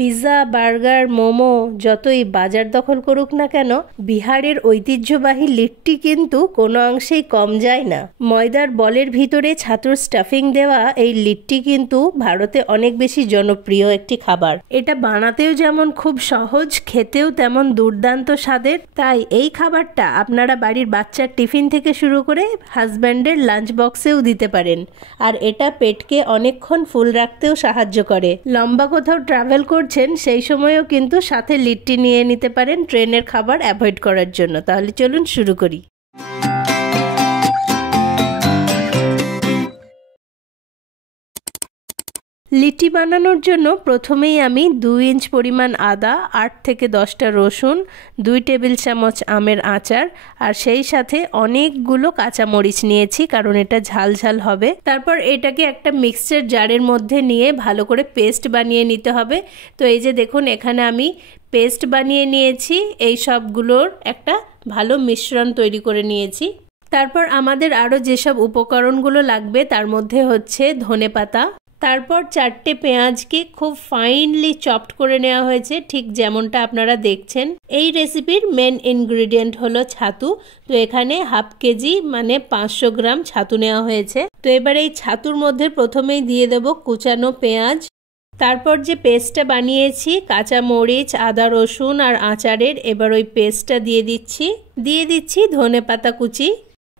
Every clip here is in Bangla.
পিৎজা, বার্গার, মোমো যতই বাজার দখল করুক না কেন, বিহারের ঐতিহ্যবাহী লিট্টি কিন্তু কোনো অংশেই কম যায় না। ময়দার বলের ভিতরে ছাতুর স্টাফিং দেওয়া এই লিট্টি কিন্তু ভারতে অনেক বেশি জনপ্রিয় একটি খাবার। এটা বানাতেও যেমন খুব সহজ, খেতেও তেমন দুর্দান্ত স্বাদের। তাই এই খাবারটা আপনারা বাড়ির বাচ্চার টিফিন থেকে শুরু করে হাজব্যান্ডের লাঞ্চ বক্সেও দিতে পারেন। আর এটা পেটকে অনেকক্ষণ ফুল রাখতেও সাহায্য করে। লম্বা কোথাও ট্রাভেল করছেন সেই সময়ও কিন্তু সাথে লিট্টি নিয়ে নিতে পারেন ট্রেনের খাবার অ্যাভয়েড করার জন্য। তাহলে চলুন শুরু করি। লিট্টি বানানোর জন্য প্রথমেই আমি 2 ইঞ্চ পরিমাণ আদা, 8 থেকে 10টা রসুন, 2 টেবিল চামচ আমের আচার আর সেই সাথে অনেকগুলো কাঁচামরিচ নিয়েছি, কারণ এটা ঝাল ঝাল হবে। তারপর এটাকে একটা মিক্সচার জারের মধ্যে নিয়ে ভালো করে পেস্ট বানিয়ে নিতে হবে। তো এই যে দেখুন, এখানে আমি পেস্ট বানিয়ে নিয়েছি। এই সবগুলোর একটা ভালো মিশ্রণ তৈরি করে নিয়েছি। তারপর আমাদের আরও যেসব উপকরণগুলো লাগবে তার মধ্যে হচ্ছে ধনেপাতা, তারপর 4টে পেঁয়াজকে খুব ফাইনলি চপড করে নেওয়া হয়েছে, ঠিক যেমনটা আপনারা দেখছেন। এই রেসিপির মেন ইনগ্রেডিয়েন্ট হলো ছাতু। তো এখানে হাফ কেজি মানে 500 গ্রাম ছাতু নেওয়া হয়েছে। তো এবার এই ছাতুর মধ্যে প্রথমেই দিয়ে দেব কুচানো পেঁয়াজ, তারপর যে পেস্টটা বানিয়েছি কাঁচা মরিচ, আদা, রসুন আর আচারের, এবার ওই পেস্টটা দিয়ে দিচ্ছি ধনেপাতা কুচি,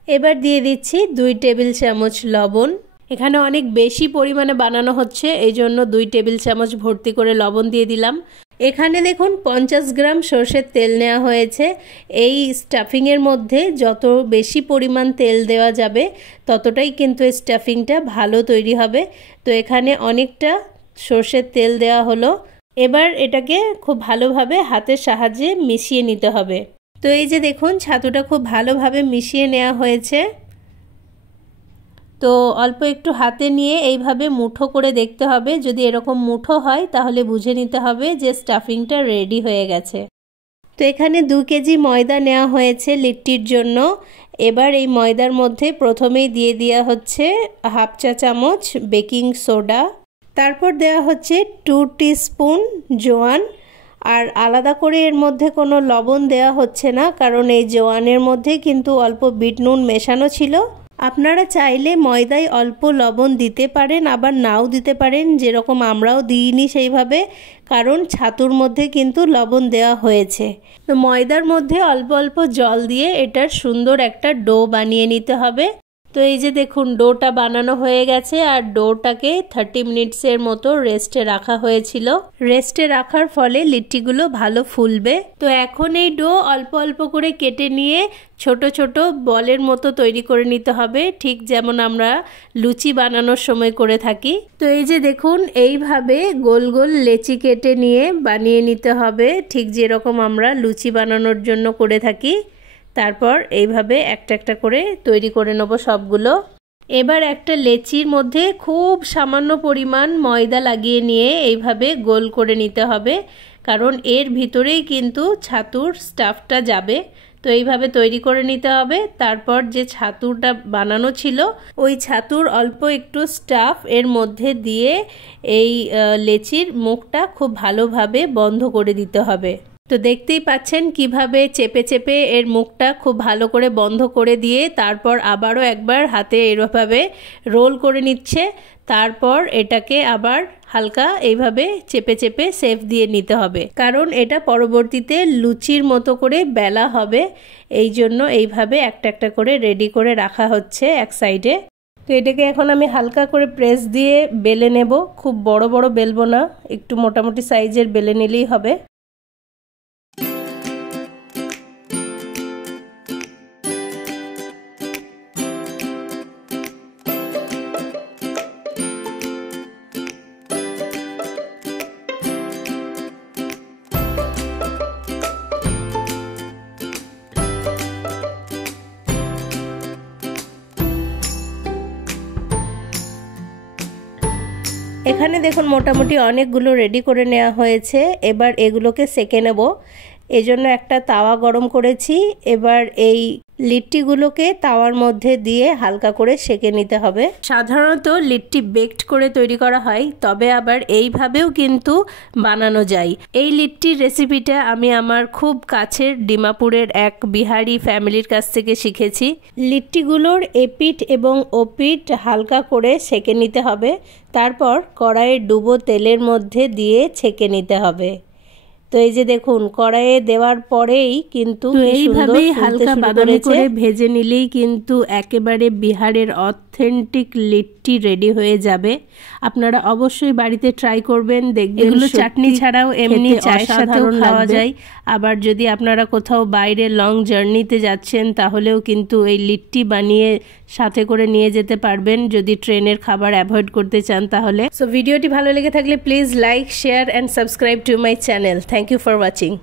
এবার দিয়ে দিচ্ছি 2 টেবিল চামচ লবণ। এখানে অনেক বেশি পরিমাণে বানানো হচ্ছে, এই জন্য 2 টেবিল চামচ ভর্তি করে লবণ দিয়ে দিলাম। এখানে দেখুন 50 গ্রাম সর্ষের তেল নেওয়া হয়েছে। এই স্টাফিংয়ের মধ্যে যত বেশি পরিমাণ তেল দেওয়া যাবে ততটাই কিন্তু এই স্টাফিংটা ভালো তৈরি হবে। তো এখানে অনেকটা সর্ষের তেল দেওয়া হলো। এবার এটাকে খুব ভালোভাবে হাতের সাহায্যে মিশিয়ে নিতে হবে। তো এই যে দেখুন, ছাতুটা খুব ভালোভাবে মিশিয়ে নেওয়া হয়েছে। তো অল্প একটু হাতে নিয়ে এইভাবে মুঠো করে দেখতে হবে। যদি এরকম মুঠো হয় তাহলে বুঝে নিতে হবে যে স্টাফিংটা রেডি হয়ে গেছে। তো এখানে 2 কেজি ময়দা নেওয়া হয়েছে লিট্টির জন্য। এবার এই ময়দার মধ্যে প্রথমেই দিয়ে দেওয়া হচ্ছে হাফ চা চামচ বেকিং সোডা, তারপর দেওয়া হচ্ছে 2 টিস্পুন জোয়ান। আর আলাদা করে এর মধ্যে কোনো লবণ দেওয়া হচ্ছে না, কারণ এই জোয়ানের মধ্যে কিন্তু অল্প বিট নুন মেশানো ছিল। আপনারা চাইলে ময়দায় অল্প লবণ দিতে পারেন, আবার নাও দিতে পারেন, যেরকম আমরাও দিইনি সেইভাবে, কারণ ছাতুর মধ্যে কিন্তু লবণ দেওয়া হয়েছে। তো ময়দার মধ্যে অল্প অল্প জল দিয়ে এটার সুন্দর একটা ডো বানিয়ে নিতে হবে। তো এই যে দেখুন, ডোটা বানানো হয়ে গেছে। আর ডোটাকে 30 মিনিটসের মতো রেস্টে রাখা হয়েছিল। রেস্টে রাখার ফলে লিট্টিগুলো ভালো ফুলবে। তো এখন এই ডো অল্প অল্প করে কেটে নিয়ে ছোট ছোট বলের মতো তৈরি করে নিতে হবে, ঠিক যেমন আমরা লুচি বানানোর সময় করে থাকি। তো এই যে দেখুন, এইভাবে গোল গোল লেচি কেটে নিয়ে বানিয়ে নিতে হবে, ঠিক যেরকম আমরা লুচি বানানোর জন্য করে থাকি। তারপর এইভাবে একটা একটা করে তৈরি করে নেব সবগুলো। এবার একটা লেচির মধ্যে খুব সামান্য পরিমাণ ময়দা লাগিয়ে নিয়ে এইভাবে গোল করে নিতে হবে, কারণ এর ভিতরেই কিন্তু ছাতুর স্টাফটা যাবে। তো এইভাবে তৈরি করে নিতে হবে। তারপর যে ছাতুটা বানানো ছিল ওই ছাতুর অল্প একটু স্টাফ এর মধ্যে দিয়ে এই লেচির মুখটা খুব ভালোভাবে বন্ধ করে দিতে হবে। তো দেখতেই পাচ্ছেন কিভাবে চেপে চেপে এর মুখটা খুব ভালো করে বন্ধ করে দিয়ে তারপর আবারও একবার হাতে এরভাবে রোল করে নিচ্ছে। তারপর এটাকে আবার হালকা এইভাবে চেপে চেপে শেপ দিয়ে নিতে হবে, কারণ এটা পরবর্তীতে লুচির মতো করে বেলা হবে। এই জন্য এইভাবে একটা একটা করে রেডি করে রাখা হচ্ছে এক সাইডে। তো এটাকে এখন আমি হালকা করে প্রেস দিয়ে বেলে নেব। খুব বড় বড় বেলবো না, একটু মোটামুটি সাইজের বেলে নিলেই হবে। এখানে দেখুন মোটামুটি অনেকগুলো রেডি করে নেওয়া হয়েছে। এবার এগুলোকে সেকে নেব। এজন্য একটা তাওয়া গরম করেছি। এবার এই লিট্টিগুলোকে তাওয়ার মধ্যে দিয়ে হালকা করে সেঁকে নিতে হবে। সাধারণত লিট্টি বেকড করে তৈরি করা হয়, তবে আবার এইভাবেও কিন্তু বানানো যায়। এই লিট্টির রেসিপিটা আমি আমার খুব কাছের ডিমাপুরের এক বিহারি ফ্যামিলির কাছ থেকে শিখেছি। লিট্টিগুলোর এপিঠ এবং ওপিঠ হালকা করে সেঁকে নিতে হবে, তারপর কড়াইয়ে ডুবো তেলের মধ্যে দিয়ে ছেঁকে নিতে হবে। তো এই যে দেখুন, কড়াইয়ে দেওয়ার পরেই কিন্তু এইভাবেই হালকা বাদামি করে ভেজে নিলেই কিন্তু একেবারে বিহারের অথেন্টিক লিট্টি রেডি হয়ে যাবে। আপনারা অবশ্যই বাড়িতে ট্রাই করবেন, দেখবেন এগুলো চাটনি ছাড়াও এমনি চায়ের সাথেও খাওয়া যায়। আবার যদি আপনারা কোথাও বাইরে লং জার্নিতে যাচ্ছেন তাহলেও কিন্তু এই লিট্টি বানিয়ে সাথে করে নিয়ে যেতে পারবেন, যদি ট্রেনের খাবার অ্যাভয়েড করতে চান তাহলে। সো ভিডিওটি ভালো লেগে থাকলে please like, share and subscribe to my channel. Thank you for watching.